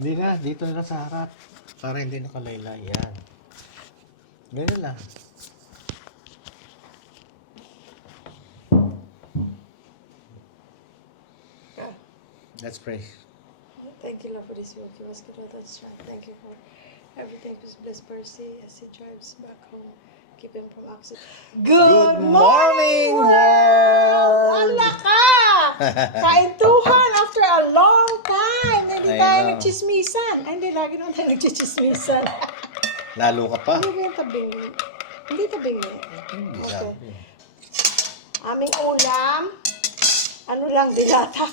Hindi na, dito na lang sa harap. Para hindi nakalaylay. Yan. Ganyan lang. Okay. Let's pray. Thank you, Lord, for this work. Give us good health and strength. Thank you for everything. Please bless Percy as he drives back home. Keep him from accident. Good morning, world! Ala ka! Kaintuhan after a long time. Hindi I tayo know. nagchismisan. Ay, hindi. Lagi naman tayo nagchichismisan. Lalo ka pa. Hindi ba yung tabing? Hindi tabing eh. Hindi Okay. sabi. Aming ulam. Ano lang, dilata.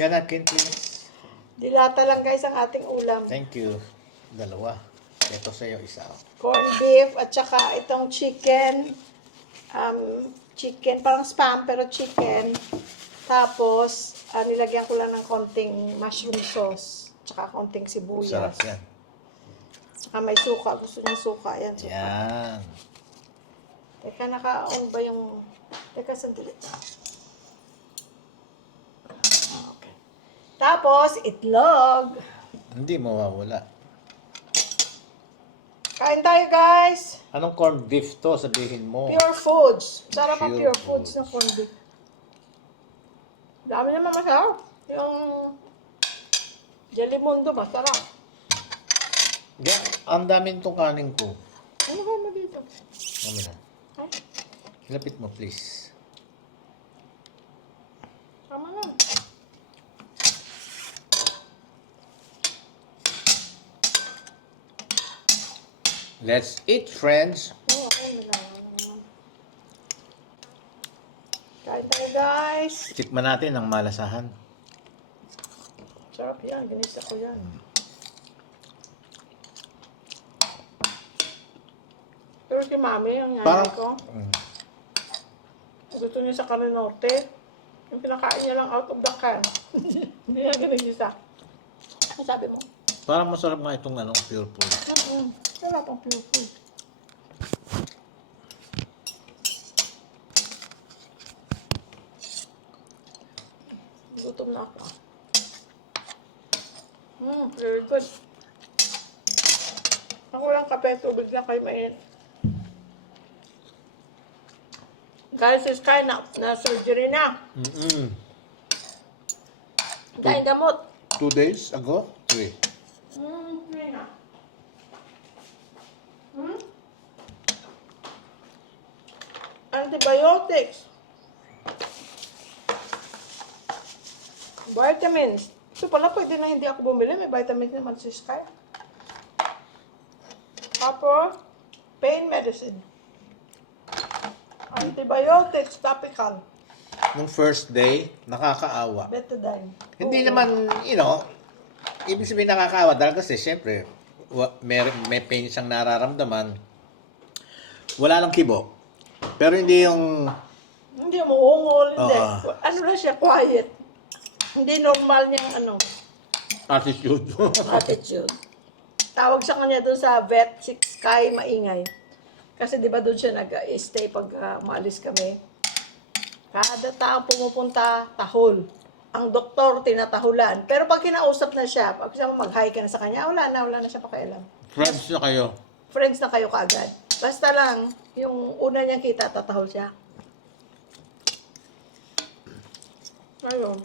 Yan natin, please. Dilata lang guys ang ating ulam. Thank you. Dalawa. Ito sa'yo, isa. Corned beef at saka itong chicken. Chicken, parang spam pero chicken. Tapos, nilagyan ko lang ng konting mushroom sauce. Tsaka konting sibuyas. Sarap yan. Tsaka may suka. Gusto niya suka. Yan, suka. Yan. Teka, naka-on ba yung... Teka, sandali. Okay. Tapos, itlog. Hindi mawawala. Kain tayo, guys. Anong corned beef to? Sabihin mo. Pure foods. Sarap ang Pure pure foods ng corned beef. Dami naman masarap. Yung Jelimundo, masarap. Yan. Ang daming itong kanin ko. Ano ba mo dito? Ano na? Ay, Lapit mo, please. tama lang. Let's eat, friends. Oo, okay na lang. Kain tayo, guys. Tikman natin ang malasahan. Sarap yan. Ginisa ko yan. Pero si Mami, ang nanay ko, gusto niya sa Carne Norte. Yung pinakain niya lang out of the can. Hindi niya ginisa. Ano sabi mo? Parang masarap nga itong pure food. Sarap ang pure food. Gutom na ako. Very good. Ang walang kape, tubig na kayo mainit. Guys, is Sky na surgery na. Dahil gamot. 2 days ago? 3. Hindi na. Antibiotics. Vitamins. Ito pala, pwede na hindi ako bumili. May vitamins naman si Sky. Tapos, pain medicine. Antibiotics, topical. Nung first day, nakakaawa. Betadine. Hindi Oo. naman, ibig sabihin nakakaawa dahil kasi syempre, may pain siyang nararamdaman. Wala lang kibo. Pero hindi yung, Hindi mo ungol, hindi. Oo. Ano na siya, quiet. Hindi normal niyang attitude. attitude. Tawag sa kanya doon sa vet, si Sky maingay. Kasi di ba doon siya nag-stay pag maalis kami. Kada tao pumupunta, tahol. Ang doktor, tinatahulan. Pero pag kinausap na siya, pag siya mag-hi ka na sa kanya, wala na siya pakialam. Friends na kayo. Friends na kayo kaagad. Basta lang, yung una niyang kita, tatahol siya. Ayun.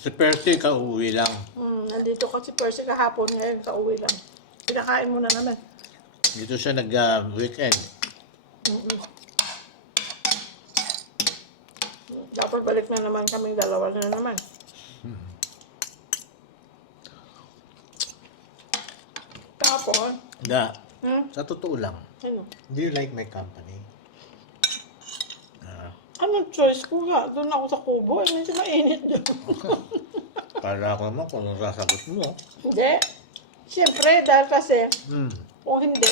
Si Percy, kauwi lang. Nandito kasi Percy kahapon, ngayon sa uwi lang. Pinakain mo na naman. Dito siya nag-weekend. Dapat balik na naman kaming dalawa na naman. Tapos, Sa totoo lang, ano? do you like my company? Anong choice ko nga? Doon ako sa kubo. Hindi mainit doon. Para ako naman kung anong sasagot mo. Hindi. Siyempre, dahil kasi, Hmm. kung hindi,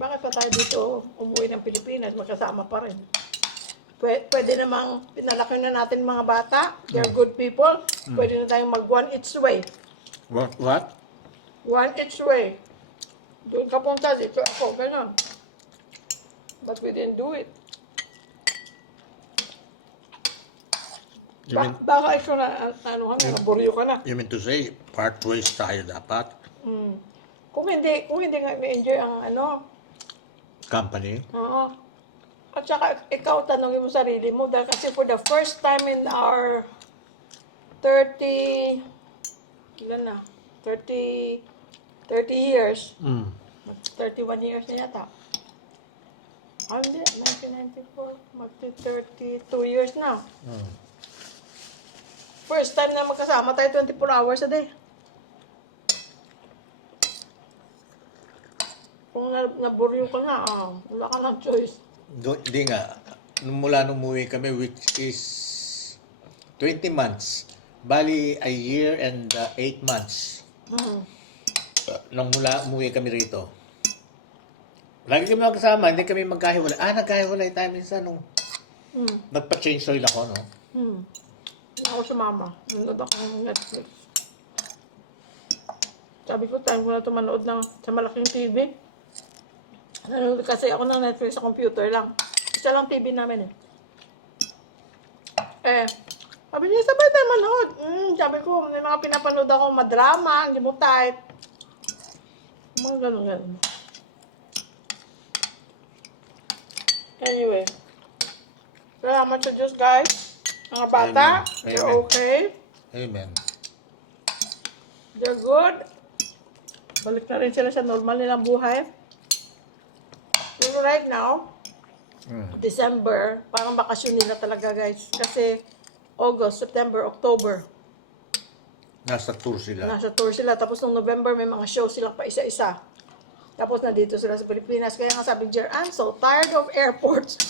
bakit pa tayo dito umuwi ng Pilipinas, magkasama pa rin? Pwede namang pinalaki na natin mga bata. They're good people. Pwede na tayong mag one each way. What? One each way. Doon ka punta, dito ako, gano'n. But we didn't do it. You mean, Baka ikaw na, ano ka na, naburyo ka na. you mean to say, part ways tayo dapat? Mm. Kung hindi nga ma-enjoy ang ano, Company? oo. At saka ikaw tanongin mo sarili mo dahil kasi for the first time in our 30 ilan na? 30 years. Mm. 31 years na yata. Ah, hindi. 1994. Magti-32 years na. Mm. First time na magkasama tayo 24 hours a day. Kung naburyo ka na, wala ka ng choice. Hindi nga. Mula nung umuwi kami, which is 20 months. Bali, a year and 8 months. Mm. Nung mula umuwi kami rito. Lagi kami magkasama, hindi kami magkahiwalay. Nagkahiwalay tayo minsan nung nagpa-change oil ako, no? Ako sa mama. Nanood ako ng Netflix. Sabi ko, time ko na ito manood sa malaking TV. Nanood kasi ako ng Netflix sa computer lang. Isa lang TV namin sabi niya, sabay tayo manood. Sabi ko, may mga pinapanood ako, madrama, hindi mo type. Mga ganun. Anyway. Salamat sa Diyos, guys. Mga bata, Amen. they're Amen. okay. Amen. They're good. Balik na rin sila sa normal nilang buhay. Pero right now, December, parang bakasyon nila talaga, guys. Kasi August, September, October, Nasa tour sila. nasa tour sila. Tapos nung November, may mga show silang pa isa-isa. Tapos nandito sila sa Pilipinas. Kaya nga sabi ni Jer, I'm so tired of airports.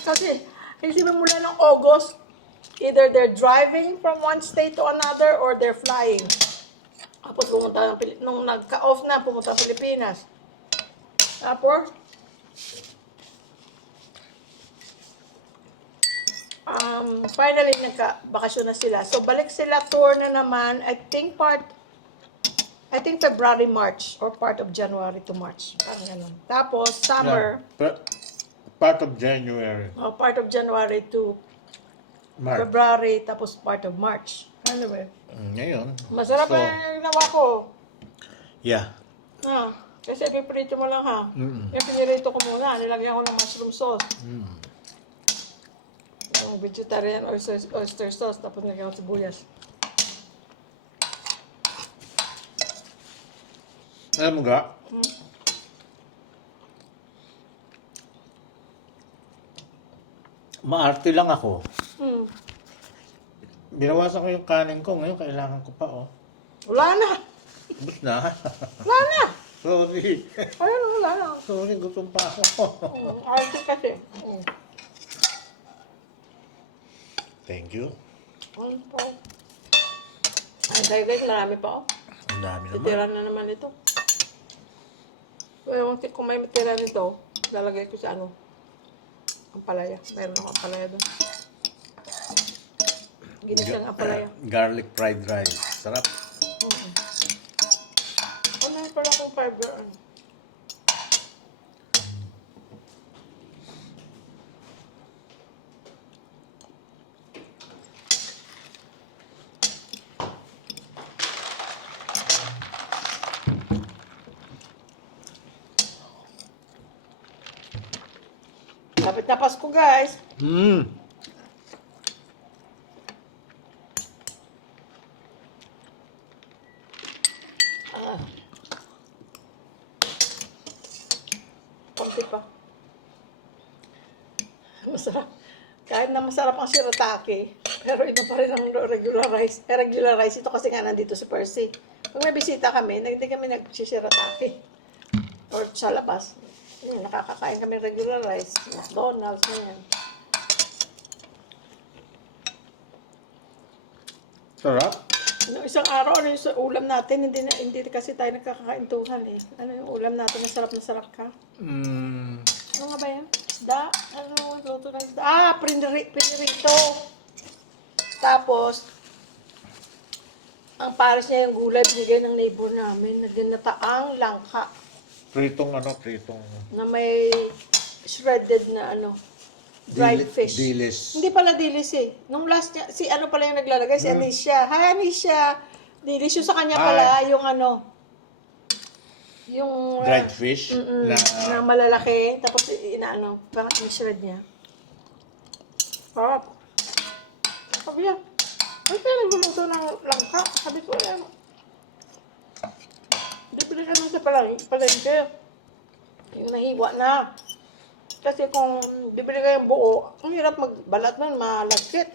Kasi, isipin mula ng August, either they're driving from one state to another or they're flying. Tapos pumunta nung nagka-off na, pumunta ng Pilipinas. Tapos, finally, nagka-bakasyon na sila. So, balik sila tour na naman. I think February, March, or part of January to March. Parang ganun. Tapos, summer, Part of January. part of January to March. February, tapos part of March. Anyway, Ngayon. masarap So, yung ginawa ko. yeah. Kasi piprito mo lang ha. Mm-mm. Yung pinirito ko muna, nilagyan ko ng mushroom sauce. Mm. Yung vegetarian oyster sauce, tapos nilagyan ko sibuyas. Alam mo ga? Maarte lang ako. Binawasan ko yung kanin ko. Ngayon, kailangan ko pa, oh. Wala na! Ubus na. Wala na! Sorry. Ayun, wala na. Sorry, gutom pa ako. Arte kasi. Thank you. Ano po? Ay, guys, marami pa oh. Ang dami naman. Titira na naman ito. Well, kung may tira nito, lalagay ko sa ano, ampalaya. Meron akong ampalaya doon. Ginisang ampalaya. Garlic fried rice. Sarap. Ano pala kung fiber? Lapit na Pasko, guys. Konti pa. Masarap. Kahit na masarap ang shirataki, pero ito pa rin ang regular rice. Regular rice ito kasi nga nandito sa Percy. Pag may bisita kami, hindi kami nagsishirataki. Or sa labas. Nakakakain kami regular rice. McDonald's, yan. Sarap. No, isang araw, ano yung ulam natin? Hindi kasi tayo nagkakaintuhan eh. Ano yung ulam natin? Na sarap ka? Ano nga ba yan? Isda? Ano luto ng isda? Pinirito. Tapos, ang pares niya yung gulay, binigay ng neighbor namin na ginataang langka Pritong ano, pritong. na may shredded na ano, dried fish. Dilis. Hindi pala dilis eh. Nung last niya, si ano pala yung naglalagay? Si Anisha. Hi, Anisha. Dilis yung sa kanya pala, yung ano, yung... Dried fish na malalaki. Tapos inaano, parang in-shred niya. Sarap. Sabi niya, ay kaya nagluluto ng langka. Sabi ko, ayan. Bibili ka nun sa palengke. Yung nahiwa na. Kasi kung bibili ka yung buo, ang hirap magbalat nun, malagkit.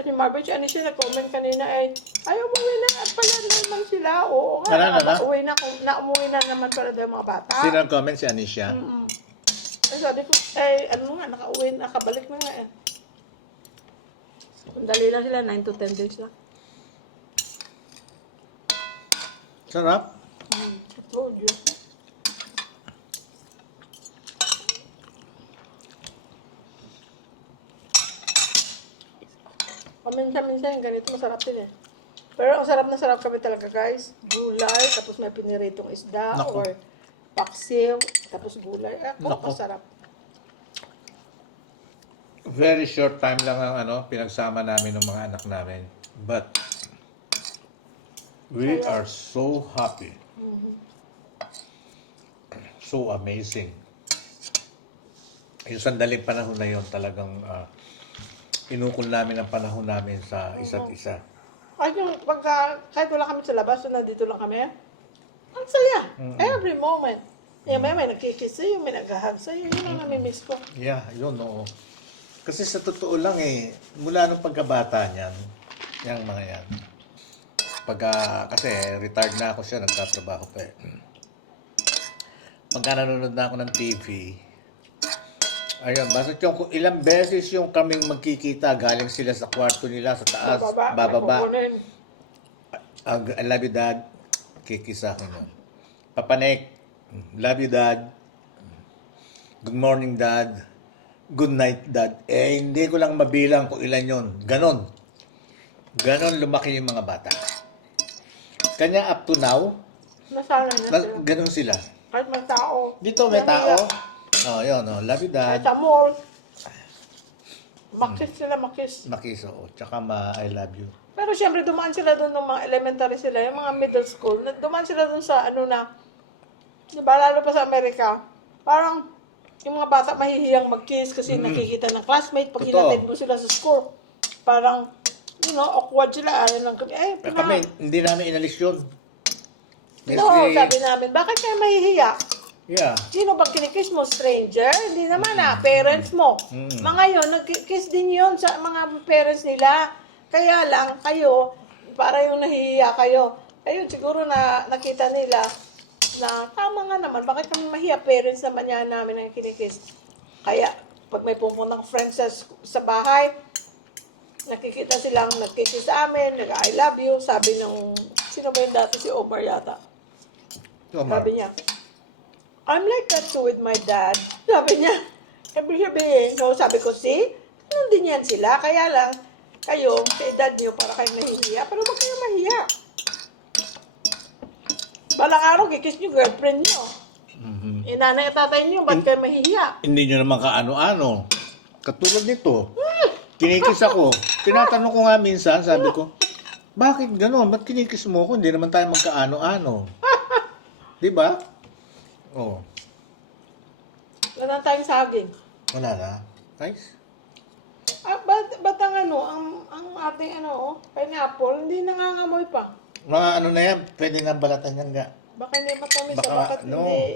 Si Marvin, si Anisha, nag-comment kanina ay, ayaw umuwi na pala naman sila. Oo nga, umuwi na naman pala daw mga bata. Sino ang comment? Si Anisha? Ay, sabi ko, ano nga, nakabalik na nga eh. Dali lang sila, 9 to 10 days lang. Sarap. I told you. Paminsan-minsan, ganito masarap din eh. Pero ang sarap kami talaga guys. Gulay, tapos may piniritong isda, Nako. or paksiw, tapos gulay. Nako. Masarap. Very short time lang ang pinagsama namin ng mga anak namin. But we are so happy. So amazing. Yung sandaling panahon na yun, talagang inukol namin ang panahon namin sa isa't isa. Kahit wala kami sa labas, so nandito lang kami, ang saya. Every moment. May nagkikiss sa'yo, may nag-hug sa'yo. Yun ang namimiss ko. Yeah, yun, oo. Kasi sa totoo lang mula nung pagkabata niyan, yung mga yan. Kasi retired na ako siya, nagtatrabaho pa eh. Pagka nanonood na ako ng TV, ayun, basta yung ilang beses yung kaming magkikita, galing sila sa kwarto nila, sa taas, bababa. I love you, Dad. Kikis sa akin yun. Papanek, love you, Dad. Good morning, Dad. Good night, Dad. Hindi ko lang mabilang kung ilan yun. Ganon lumaki yung mga bata. Kanya up to now, Nasanay na sila. ganon sila. Kahit may tao. Dito may tao. Oh, yun, oh. Love you, Kahit Dad. sa mall. Makis sila, makis. Makis, oo. Tsaka I love you. Pero siyempre, dumaan sila doon ng mga elementary sila, yung mga middle school. Dumaan sila doon sa di ba, lalo pa sa Amerika, parang yung mga bata mahihiyang mag-kiss kasi nakikita ng classmate pag Totoo. hinatid mo sila sa school. Parang, awkward sila. Ano lang kami, Kami, hindi namin inalis yun. sabi namin, bakit kayo mahihiya? Yeah. Sino bang kinikiss mo? Stranger? Hindi naman parents mo. Mga yon, nagkikiss din yon sa mga parents nila. Kaya lang, kayo, para yung nahihiya kayo. Ayun, siguro nakita nila na tama nga naman, bakit kami mahiya? Parents naman yan namin ang kinikiss. Kaya, pag may pupuntang friends sa bahay, nakikita silang nagkikiss sa amin, nag-I love you, sabi ng, sino ba yung dati? Si Omar yata. Omar. Sabi niya, I'm like that too with my dad. Sabi niya, ibig sabihin, so sabi ko, see, ganun din yan sila. Kaya lang, kayo, sa edad niyo, para kayo nahihiya, pero wag kayo mahiya. Balang araw, kikiss niyo girlfriend niyo. Nanay at tatay niyo, ba't kayo mahihiya? Hindi nyo naman kaano-ano. Katulad nito. Kinikis ako. Tinatanong ko nga minsan, sabi ko, bakit gano'n? Ba't kinikis mo ako? Hindi naman tayo magkaano-ano. Di ba? Oo. Wala na tayong saging. Wala na. Nice. Ba't ang ating pineapple, hindi nangangamoy pa. Mga ano na yan, pwede na balatan yan nga. Baka hindi matamis. Baka,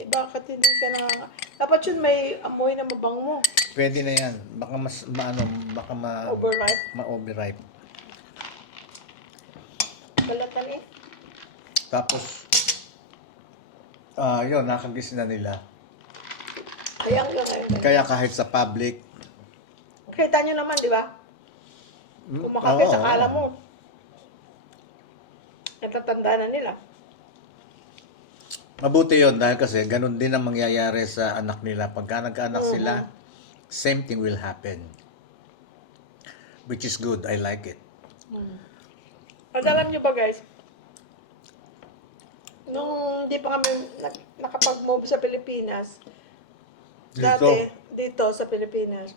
Bakit hindi siya dapat yun may amoy na mabango mo. Pwede na yan. Baka Overripe. ma-overripe. Balatan eh. Tapos, yun, nakagis na nila. Kaya hanggang ngayon. Kaya kahit sa public, Kita nyo naman, di ba? Kumakapit sa kala mo. Natatanda na nila. mabuti yun dahil kasi ganun din ang mangyayari sa anak nila. Pagka nagkaanak sila, same thing will happen. Which is good. I like it. At alam niyo ba guys, nung hindi pa kami nakapag-move sa Pilipinas, dati, dito sa Pilipinas,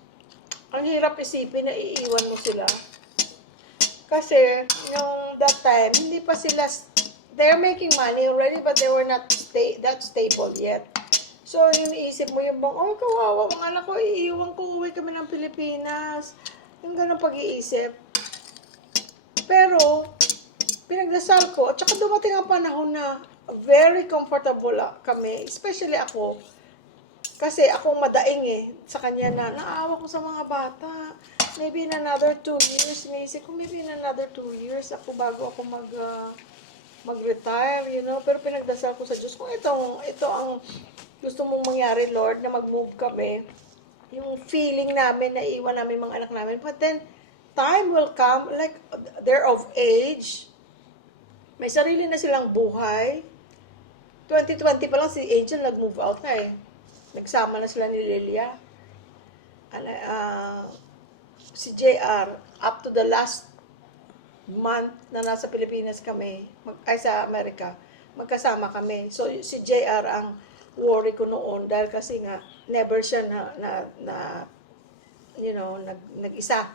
ang hirap isipin na iiwan mo sila. Kasi, yung that time, hindi pa sila, they're making money already, but they were not that stable yet. So, iniisip mo yung bang, oh, kawawa, mga anak ko, iiwan ko, uwi kami ng Pilipinas. Yung ganun pag-iisip. Pero, pinagdasal ko, at saka dumating ang panahon na very comfortable kami, especially ako. Kasi ako madaing sa kanya na naawa ko sa mga bata. Maybe in another 2 years, iniisip ko, maybe in another 2 years ako bago ako mag-retire, you know. Pero pinagdasal ko sa Diyos, kung ito ang gusto mong mangyari, Lord, na mag-move kami, yung feeling namin na iwan namin mga anak namin. But then, time will come, like, they're of age, may sarili na silang buhay. 2020 pa lang si Angel nag-move out na Nagsama na sila ni Lilia. Si JR, up to the last month na nasa Pilipinas kami, sa Amerika, magkasama kami. So, si JR ang worry ko noon dahil kasi nga, never siya nag-isa.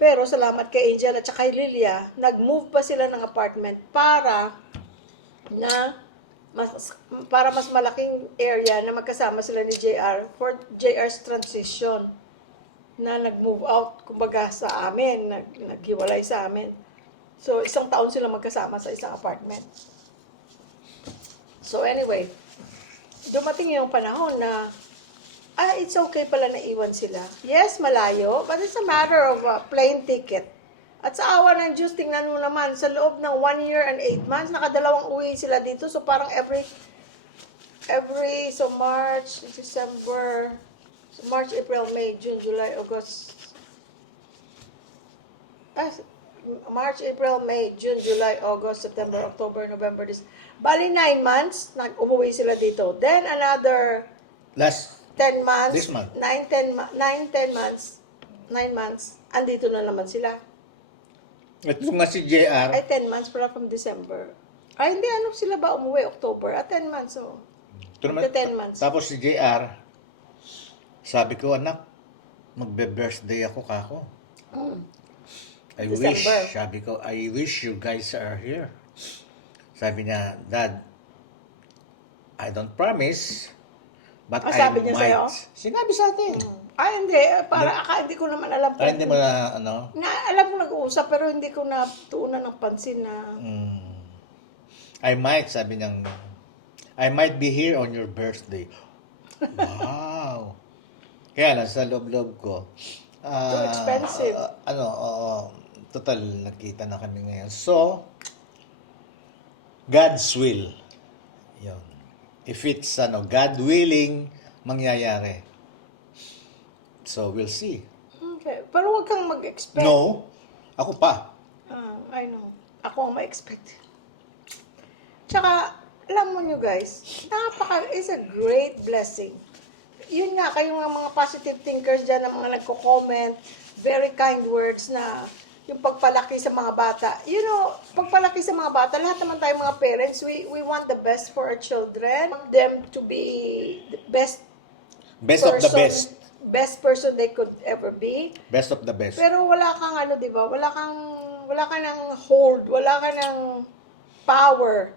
Pero salamat kay Angel at saka kay Lilia, nag-move pa sila ng apartment para mas malaking area na magkasama sila ni JR for JR's transition na nag-move out, kumbaga sa amin, naghiwalay sa amin. So, 1 taon sila magkasama sa isang apartment. So, anyway, dumating yung panahon na it's okay pala na iwan sila. Yes, malayo, but it's a matter of plane ticket. At sa awa ng Diyos, tingnan mo naman, sa loob ng 1 year and 8 months, nakadalawang uwi sila dito. So parang so March, December, March, April, May, June, July, August. March, April, May, June, July, August, September, October, November, December. Bali 9 months, umuwi sila dito. Then another Last 10 months, this month. 9 months, andito na naman sila. Ito nga si JR. Ay, 10 months pala from December. Ay, hindi, sila ba umuwi? October. 10 months, oh. Ito naman, 10 months. Tapos si JR, sabi ko, anak, magbe-birthday ako kako. December. I wish you guys are here. Sabi niya, Dad, I don't promise, but I sabi niya might. sa'yo? Sinabi sa atin. Ay, hindi. Hindi ko naman alam. Hindi mo na, alam ko nag-uusap, pero hindi ko na tuunan ng pansin na... I might, sabi niyang, I might be here on your birthday. Wow. Kaya lang, sa loob-loob ko. Too expensive. Total, nakita na kami ngayon. So, God's will. Yun. If it's, God willing, mangyayari. So, we'll see. Okay. Pero huwag kang mag-expect. No. Ako pa. I know. Ako ang ma-expect. Tsaka, alam mo nyo guys, is a great blessing. Yun nga, kayong mga positive thinkers dyan, na mga nagko-comment, very kind words na yung pagpalaki sa mga bata. You know, pagpalaki sa mga bata, lahat naman tayo mga parents, we want the best for our children. We want them to be the best of the best. Best person they could ever be. Best of the best. Pero wala kang di ba? Wala kang ng hold, wala kang ng power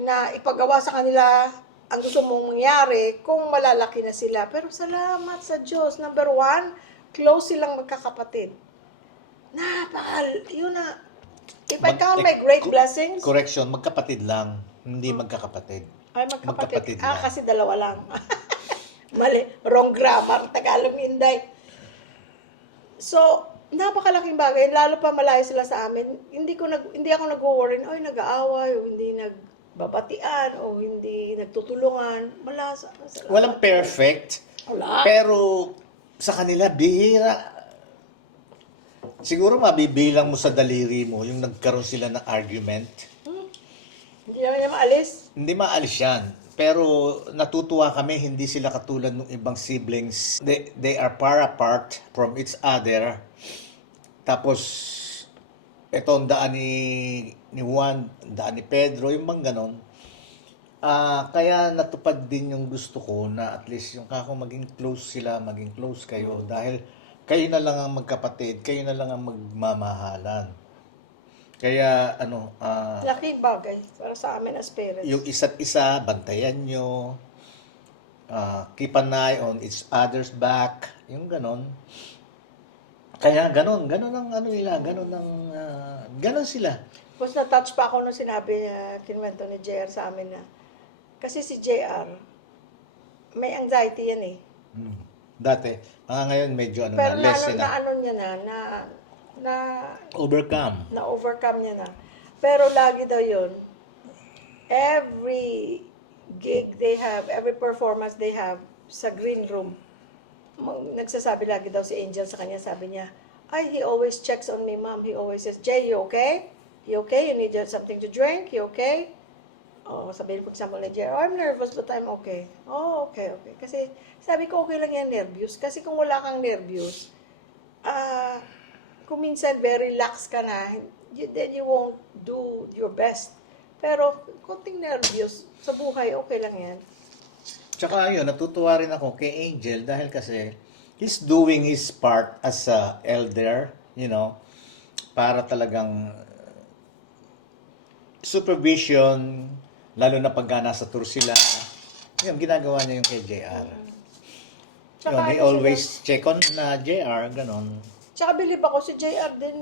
na ipagawa sa kanila ang gusto mong mangyari kung malalaki na sila. Pero salamat sa Diyos. Number 1, close silang magkakapatid. Yun na. If I count my great blessings. Correction, magkapatid lang. Hindi magkakapatid. Ay, magkapatid. lang. Kasi dalawa lang. Mali. Wrong grammar. Tagalog Inday. So, napakalaking bagay. Lalo pa malayo sila sa amin. Hindi ako nag-worry. Ay, nag-aaway. O hindi nagbabatian. O hindi nagtutulungan. Walang perfect. Wala. Pero, sa kanila, bihira. Siguro mabibilang mo sa daliri mo yung nagkaroon sila ng argument. Hindi naman niya maalis. Hindi maalis yan. Pero natutuwa kami, hindi sila katulad ng ibang siblings. They are far apart from each other. Tapos, ito ang daan ni Juan, ang daan ni Pedro, yung bang ganon. Kaya natupad din yung gusto ko na at least yung kako maging close sila, maging close kayo. Dahil kayo na lang ang magkapatid, kayo na lang ang magmamahalan. Kaya Laking bagay para sa amin as parents. yung isa't isa, bantayan nyo, keep an eye on each other's back, yung ganon. Kaya ganon ang ano nila, ganon sila. Tapos na-touch pa ako nung sinabi niya, kinwento ni JR sa amin na, kasi si JR, may anxiety yan eh. Dati, ngayon medyo Pero less na ano niya na overcome. na-overcome niya na. Pero lagi daw yun, every gig they have, every performance they have sa green room, nagsasabi lagi daw si Angel sa kanya, sabi niya, he always checks on me, ma'am. He always says, Jay, you okay? You okay? You need something to drink? You okay? Sabihin for example ni Jay, I'm nervous but I'm okay. Okay. Kasi sabi ko, okay lang yan, nervous. Kasi kung wala kang nervous, kung minsan very relax ka na, then you won't do your best. Pero konting nervous sa buhay, okay lang yan. Tsaka yun, natutuwa rin ako kay Angel dahil kasi he's doing his part as a elder, para talagang supervision, lalo na pag nasa tour sila. Yung ginagawa niya yung kay JR. He always check on na JR, ganon. Tsaka bilib ako si JR din,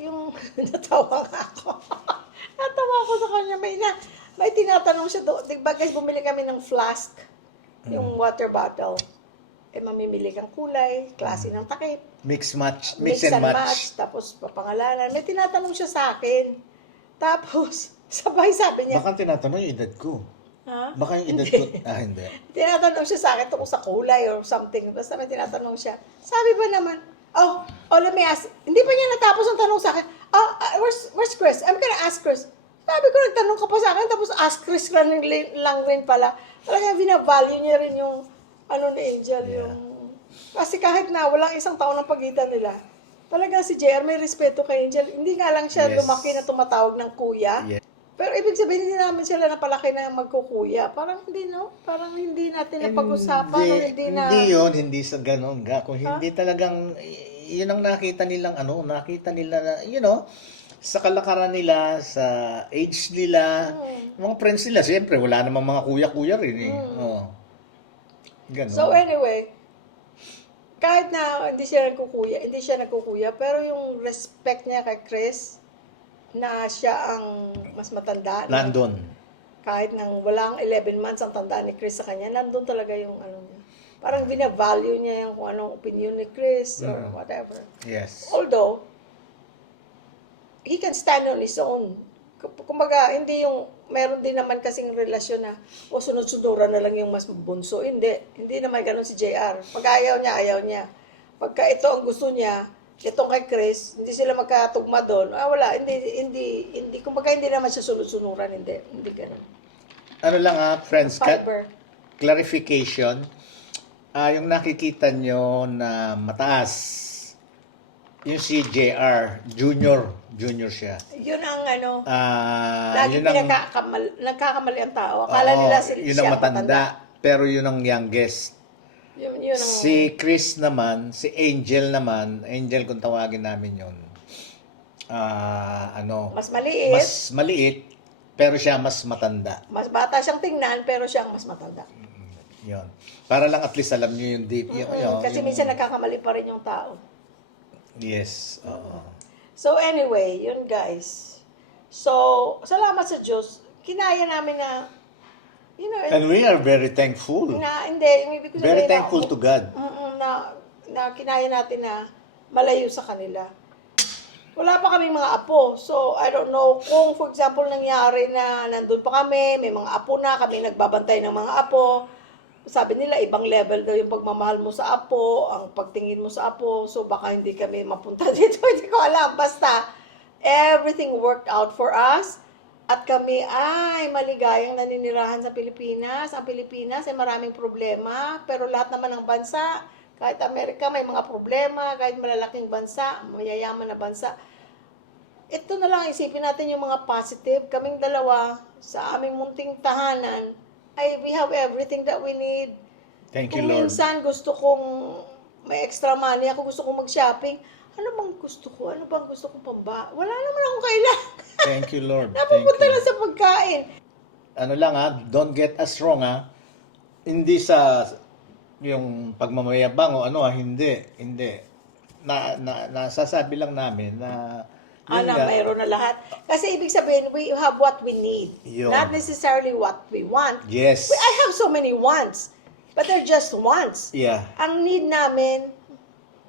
yung natawa nga ako. Natawa ako sa kanya. May tinatanong siya doon. Diba guys, bumili kami ng flask, yung water bottle. Mamimili kang kulay, klase ng takip. Mix and match. Tapos papangalanan. May tinatanong siya sa akin. Tapos, sabay sabi niya. Baka tinatanong yung edad ko. Ha? Baka yung edad ko. Hindi. Tinatanong siya sa akin tungkol sa kulay or something. Basta may tinatanong siya. Sabi ba naman, let me ask. Hindi pa niya natapos ang tanong sa akin. Where's Chris? I'm gonna ask Chris. Sabi ko, nagtanong ka pa sa akin, tapos ask Chris lang rin pala. Talagang binavalue niya rin yung ni Angel, kasi kahit na walang isang taon ang pagitan nila, talaga si JR may respeto kay Angel. Hindi nga lang siya lumaki na tumatawag ng kuya. Yes. Pero ibig sabihin, hindi namin sila napalaki na magkukuya. Parang hindi, parang hindi natin napag-usapan. Hindi sa ganun. Kung hindi talagang, yun ang nakita nila sa kalakaran nila, sa age nila, mga friends nila, siyempre, wala namang mga kuya-kuya rin eh. Ganun. So anyway, kahit na hindi siya nagkukuya, pero yung respect niya kay Chris, na siya ang mas matanda. Nandun. Kahit nang walang 11 months ang tanda ni Chris sa kanya, nandun talaga yung niya. Parang binavalue niya yung kung anong opinion ni Chris or whatever. Yes. Although, he can stand on his own. Kumbaga, hindi yung, meron din naman kasing relasyon na, sunod-sunuran na lang yung mas bunso. Hindi naman ganun si JR. Pag ayaw niya. Pagka ito ang gusto niya, itong kay Chris, hindi sila magkatugma doon. Wala, hindi, kumbaga hindi naman siya sunod-sunuran, hindi ganun. Ano lang friends, Fiber. clarification, yung nakikita nyo na mataas, yung si JR, junior siya. Yun ang lagi yun ang, nagkakamali ang tao. Akala nila yun ang matanda, pero yun ang youngest. Yun ang, Si Chris naman, si Angel kung tawagin namin yun, mas maliit. Mas maliit, pero siya mas matanda. Mas bata siyang tingnan, pero siyang mas matanda. Yun. Para lang at least alam nyo yung deep. Kasi minsan nagkakamali pa rin yung tao. Yes. So anyway, yun guys. So, salamat sa Diyos. Kinaya namin na, and we are very thankful. Ibig ko Very sabihin thankful to God. Na kinaya natin na malayo sa kanila. Wala pa kaming mga apo. So, I don't know kung, for example, nangyari na nandun pa kami, may mga apo na, kami nagbabantay ng mga apo. Sabi nila, ibang level daw yung pagmamahal mo sa apo, ang pagtingin mo sa apo. So, baka hindi kami mapunta dito. Hindi ko alam. Basta, everything worked out for us. At kami ay maligayang naninirahan sa Pilipinas. Ang Pilipinas ay maraming problema. Pero lahat naman ng bansa, kahit Amerika may mga problema, kahit malalaking bansa, mayayaman na bansa, ito na lang, isipin natin yung mga positive. Kaming dalawa, sa aming munting tahanan, we have everything that we need. Thank you, Kung Lord. minsan gusto kong may extra money ako, gusto kong mag-shopping, ano bang gusto ko? Ano bang gusto kong pamba? Wala naman akong kailangan. Thank you, Lord. Thank Napupunta you. lang sa pagkain. Ano lang don't get us wrong hindi sa yung pagmamayabang o ano hindi. Nasasabi lang namin na yun Ano, nga, mayroon na lahat. Kasi ibig sabihin, we have what we need. Yun. Not necessarily what we want. yes. I have so many wants. But they're just wants. Yeah. Ang need namin,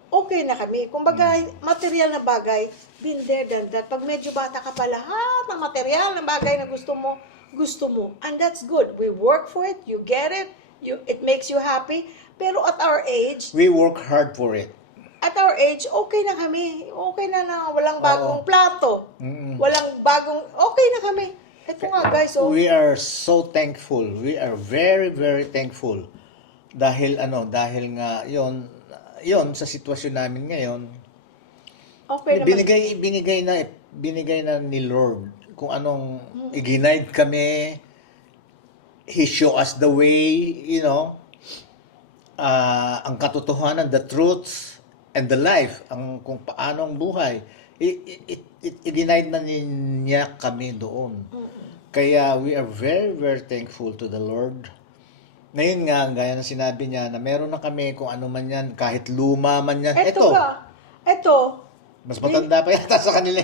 okay na kami. Kumbaga, material na bagay, been there, done that. Pag medyo bata ka pa, lahat ng material na bagay na gusto mo. And that's good. We work for it, you get it, it makes you happy. Pero at our age, We work hard for it. okay na kami. Okay na walang bagong plato. Mm-mm. Walang bagong, okay na kami. Ito nga guys, We are so thankful. We are very, very thankful. Dahil nga yon sa sitwasyon namin ngayon, okay naman. binigay na ni Lord kung anong i-guide kami. He show us the way, ang katotohanan, the truths, and the life, kung paano ang buhay. I-guide na niya kami doon. Kaya we are very, very thankful to the Lord. Ngayon nga, gaya na sinabi niya, na meron na kami kung ano man yan, kahit luma man yan. Ito, Mas matanda pa yata sa kanila.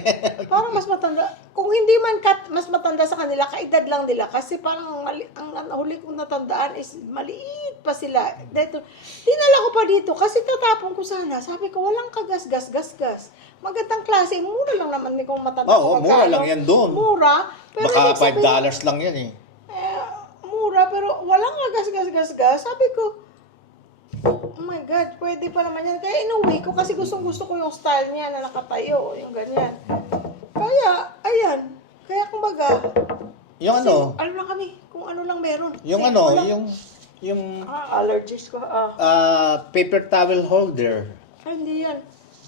parang mas matanda. Kung hindi man mas matanda sa kanila, kaedad lang nila. Kasi parang ang huli kong natandaan is maliit pa sila. Dinala ko pa dito kasi tatapon ko sana. Sabi ko, walang kagas-gas-gas-gas. Magandang klase. Mura lang naman kung matanda. Oo, mura lang yan doon. Mura. Pero Baka ibig sabihin, $5 lang yan mura, pero walang kagas-gas-gas-gas. Sabi ko, oh my God, pwede pa naman yan. Kaya inuwi ko kasi gustong-gusto ko yung style niya na nakatayo, yung ganyan. Kaya, ayan. Kaya kumbaga, Yung ano lang kami, kung ano lang meron. yung yung allergies ko. paper towel holder. Hindi yan.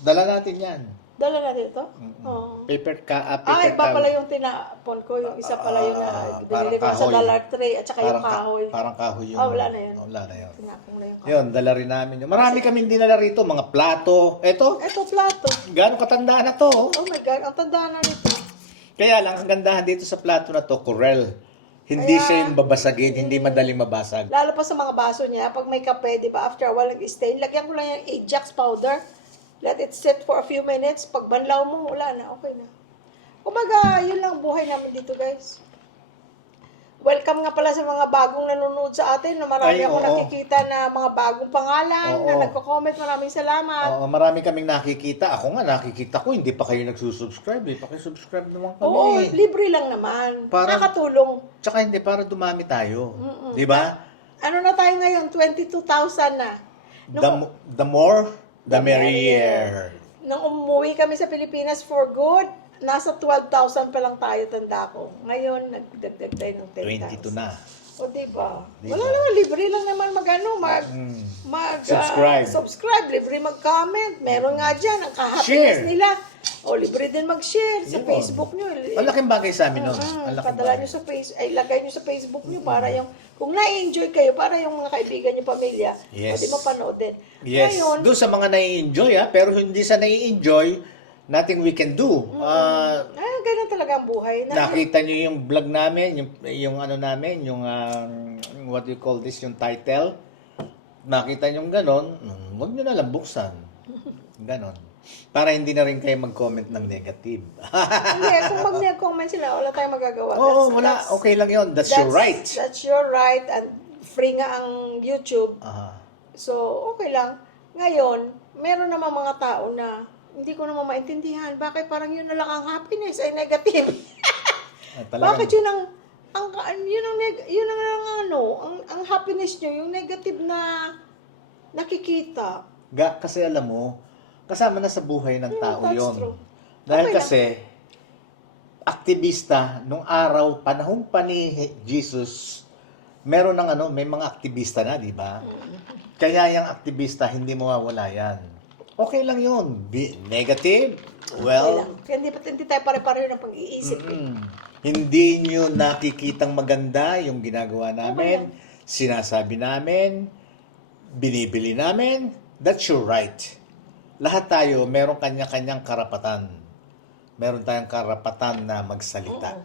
Dala natin yan. Dala natin ito? Oo. Paper Iba pala towel. yung tinapon ko, yung isa pala yun na parang binili ko sa kahoy. dollar tray, at saka yung kahoy. Parang kahoy yun. Wala na yun. Wala na yun. Tinapon ko na yung kahoy. Yun, dala rin namin yun. Marami kaming dinala rito, mga plato. Eto, Ito, plato. gaano katandaan na to. Oh my God, ang tanda na nito. Kaya lang, ang gandahan dito sa plato na to, Corel. Hindi Kaya- siya yung babasagin, hindi madaling mabasag. Lalo pa sa mga baso niya, pag may kape, di ba, after a while nag-stain, lagyan ko lang yung Ajax powder. Let it sit for a few minutes. Pag banlaw mo, wala na, okay na. Kumbaga, yun lang buhay namin dito, guys. Welcome nga pala sa mga bagong nanonood sa atin. Na marami Ay, ako oo. nakikita na mga bagong pangalan na Oo. nagko-comment. Maraming salamat. Marami kaming nakikita. Ako nga nakikita ko, hindi pa kayo nagsusubscribe. Pakisubscribe naman kami. Oo, libre lang naman. Para- Nakatulong. Tsaka hindi, para dumami tayo. Di ba? Ano na tayo ngayon? 22,000 na. The more, the merrier. Nung umuwi kami sa Pilipinas for good, nasa 12,000 pa lang tayo, tanda ko. Ngayon, nagdagdag tayo ng 22 10,000. na. O, diba? Diba? Wala naman, libre lang naman Subscribe. subscribe, libre mag-comment. Meron nga dyan, ang Share. happiness nila. O, libre din mag-share sa Yun. Facebook nyo. Malaking bagay sa amin nun. Malaking Padala bagay. nyo sa lagay nyo sa Facebook nyo para yung, kung na-enjoy kayo, para yung mga kaibigan nyo, pamilya, Yes. pwede mapanood din. Yes. Ngayon, Doon sa mga nai-enjoy pero hindi sa nai-enjoy, nothing we can do. ganun talaga ang buhay. Nakita niyo yung vlog namin, yung ano namin, yung what do you call this, yung title. Nakita niyo yung ganon, huwag niyo na lang buksan. Ganon. Para hindi na rin kayo mag-comment ng negative. Hindi, kung mag-comment sila, wala tayong magagawa. Oo, wala. Okay lang yun. That's your right. That's your right, and free nga ang YouTube. Aha. So, okay lang. Ngayon, meron naman mga tao na hindi ko naman maintindihan. Bakit parang yun na lang ang happiness ay negative? Bakit yun ang happiness nyo, yung negative na nakikita. Kasi alam mo, kasama na sa buhay ng tao that's yon. true. Dahil Okay kasi, aktivista, nung araw, panahon pa ni Jesus, meron ng may mga aktivista na, di ba? Kaya yung aktivista, hindi mawawala yan. Okay lang yun. Negative, Okay well, lang. Kaya hindi tayo pare-pareho ng pag-iisip. hindi nyo nakikitang maganda yung ginagawa Okay namin, lang. sinasabi namin, binibili namin, that's your right. Lahat tayo, meron kanya-kanyang karapatan. Meron tayong karapatan na magsalita.